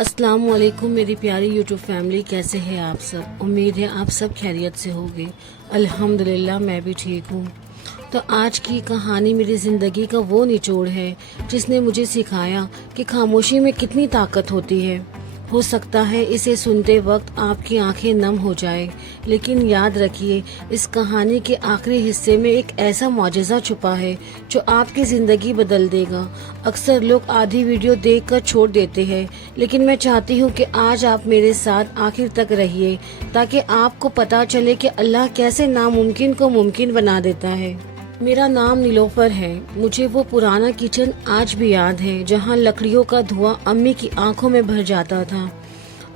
अस्सलाम वालेकुम मेरी प्यारी यूट्यूब फैमिली, कैसे हैं आप सब। उम्मीद है आप सब खैरियत से होंगे। अल्हम्दुलिल्लाह मैं भी ठीक हूँ। तो आज की कहानी मेरी ज़िंदगी का वो निचोड़ है जिसने मुझे सिखाया कि खामोशी में कितनी ताकत होती है। हो सकता है इसे सुनते वक्त आपकी आंखें नम हो जाए, लेकिन याद रखिए इस कहानी के आखिरी हिस्से में एक ऐसा मौजज़ा छुपा है जो आपकी ज़िंदगी बदल देगा। अक्सर लोग आधी वीडियो देखकर छोड़ देते हैं, लेकिन मैं चाहती हूँ कि आज आप मेरे साथ आखिर तक रहिए ताकि आपको पता चले कि अल्लाह कैसे नामुमकिन को मुमकिन बना देता है। मेरा नाम नीलोफर है। मुझे वो पुराना किचन आज भी याद है जहाँ लकड़ियों का धुआं अम्मी की आंखों में भर जाता था।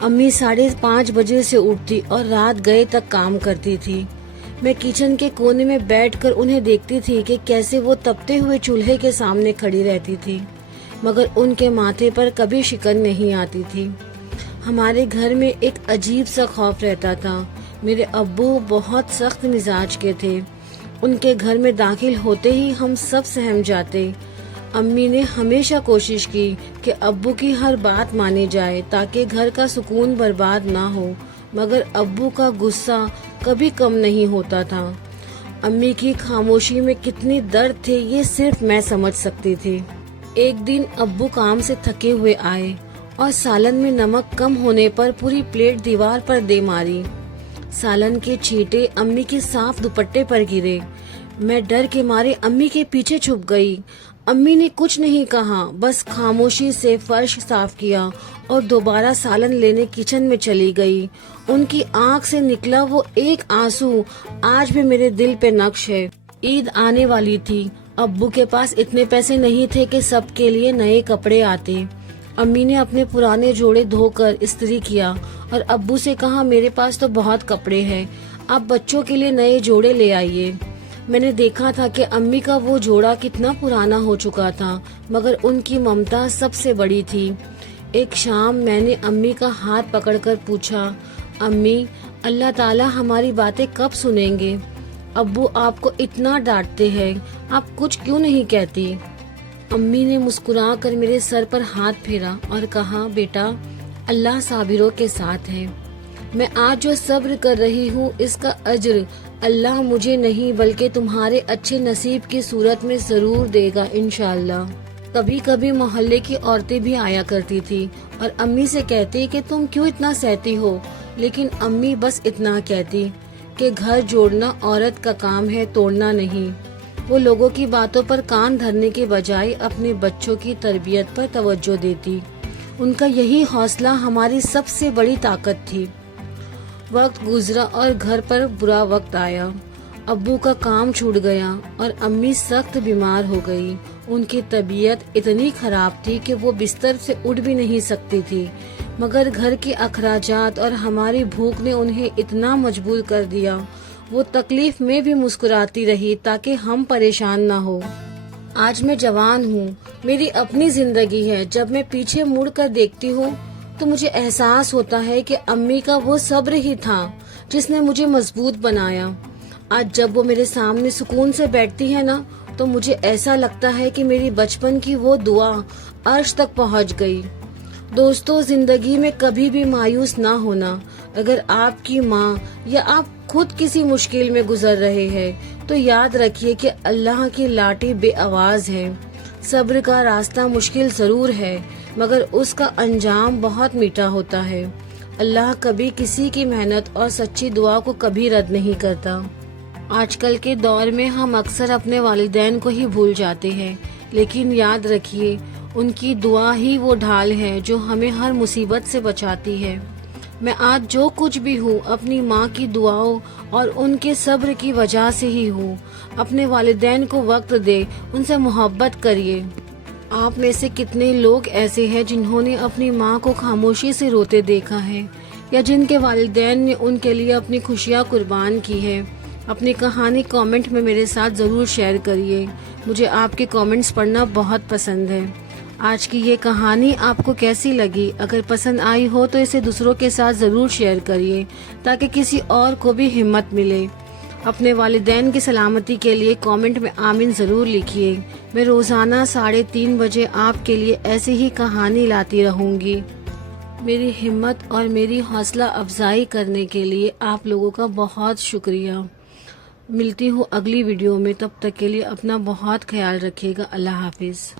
अम्मी 5:30 बजे से उठती और रात गए तक काम करती थी। मैं किचन के कोने में बैठकर उन्हें देखती थी कि कैसे वो तपते हुए चूल्हे के सामने खड़ी रहती थी, मगर उनके माथे पर कभी शिकन नहीं आती थी। हमारे घर में एक अजीब सा खौफ रहता था। मेरे अब्बू बहुत सख्त मिजाज के थे। उनके घर में दाखिल होते ही हम सब सहम जाते। अम्मी ने हमेशा कोशिश की कि अब्बू की हर बात मानी जाए ताकि घर का सुकून बर्बाद ना हो, मगर अब्बू का गुस्सा कभी कम नहीं होता था। अम्मी की खामोशी में कितनी दर्द थे ये सिर्फ मैं समझ सकती थी। एक दिन अब्बू काम से थके हुए आए और सालन में नमक कम होने पर पूरी प्लेट दीवार पर दे मारी। सालन के छींटे अम्मी के साफ दुपट्टे पर गिरे। मैं डर के मारे अम्मी के पीछे छुप गई। अम्मी ने कुछ नहीं कहा, बस खामोशी से फर्श साफ किया और दोबारा सालन लेने किचन में चली गई। उनकी आंख से निकला वो एक आंसू आज भी मेरे दिल पे नक्श है। ईद आने वाली थी। अब्बू के पास इतने पैसे नहीं थे कि सबके लिए नए कपड़े आते। अम्मी ने अपने पुराने जोड़े धोकर इस्त्री किया और अब्बू से कहा, मेरे पास तो बहुत कपड़े हैं, आप बच्चों के लिए नए जोड़े ले आइए। मैंने देखा था कि अम्मी का वो जोड़ा कितना पुराना हो चुका था, मगर उनकी ममता सबसे बड़ी थी। एक शाम मैंने अम्मी का हाथ पकड़कर पूछा, अम्मी अल्लाह ताला हमारी बातें कब सुनेंगे? अब्बू आपको इतना डांटते हैं, आप कुछ क्यों नहीं कहती? अम्मी ने मुस्कुरा कर मेरे सर पर हाथ फेरा और कहा, बेटा अल्लाह साबिरों के साथ है। मैं आज जो सब्र कर रही हूँ इसका अज्र अल्लाह मुझे नहीं बल्कि तुम्हारे अच्छे नसीब की सूरत में जरूर देगा इंशाअल्लाह। कभी कभी मोहल्ले की औरतें भी आया करती थी और अम्मी से कहती कि तुम क्यों इतना सहती हो, लेकिन अम्मी बस इतना कहती कि घर जोड़ना औरत का काम है, तोड़ना नहीं। वो लोगों की बातों पर कान धरने के बजाय अपने बच्चों की तरबियत पर तवज्जो देती। उनका यही हौसला हमारी सबसे बड़ी ताकत थी। वक्त गुजरा और घर पर बुरा वक्त आया। अब्बू का काम छूट गया और अम्मी सख्त बीमार हो गई। उनकी तबीयत इतनी खराब थी कि वो बिस्तर से उठ भी नहीं सकती थी, मगर घर के अखराजात और हमारी भूख ने उन्हें इतना मजबूर कर दिया। वो तकलीफ में भी मुस्कुराती रही ताकि हम परेशान ना हो। आज मैं जवान हूँ, मेरी अपनी जिंदगी है। जब मैं पीछे मुड़ कर देखती हूँ तो मुझे एहसास होता है कि अम्मी का वो सब्र ही था जिसने मुझे मजबूत बनाया। आज जब वो मेरे सामने सुकून से बैठती है ना, तो मुझे ऐसा लगता है कि मेरी बचपन की वो दुआ अर्श तक पहुँच गई। दोस्तों, जिंदगी में कभी भी मायूस ना होना। अगर आपकी माँ या आप खुद किसी मुश्किल में गुजर रहे हैं तो याद रखिए कि अल्लाह की लाठी बेआवाज है। सब्र का रास्ता मुश्किल जरूर है, मगर उसका अंजाम बहुत मीठा होता है। अल्लाह कभी किसी की मेहनत और सच्ची दुआ को कभी रद्द नहीं करता। आजकल के दौर में हम अक्सर अपने वालिदैन को ही भूल जाते हैं, लेकिन याद रखिए उनकी दुआ ही वो ढाल है जो हमें हर मुसीबत से बचाती है। मैं आज जो कुछ भी हूँ अपनी माँ की दुआओं और उनके सब्र की वजह से ही हूँ। अपने वालिदैन को वक्त दे, उनसे मोहब्बत करिए। आप में से कितने लोग ऐसे हैं जिन्होंने अपनी माँ को खामोशी से रोते देखा है, या जिनके वालिदैन ने उनके लिए अपनी खुशियाँ कुर्बान की है? अपनी कहानी कमेंट में मेरे साथ ज़रूर शेयर करिए। मुझे आपके कमेंट्स पढ़ना बहुत पसंद है। आज की ये कहानी आपको कैसी लगी? अगर पसंद आई हो तो इसे दूसरों के साथ ज़रूर शेयर करिए ताकि किसी और को भी हिम्मत मिले। अपने वालिदैन की सलामती के लिए कमेंट में आमीन ज़रूर लिखिए। मैं रोज़ाना 3:30 बजे आपके लिए ऐसी ही कहानी लाती रहूँगी। میری ہمت اور میری حوصلہ افزائی کرنے کے لیے آپ لوگوں کا بہت شکریہ۔ ملتی ہوں اگلی ویڈیو میں، تب تک کے لیے اپنا بہت خیال رکھیے گا۔ اللہ حافظ۔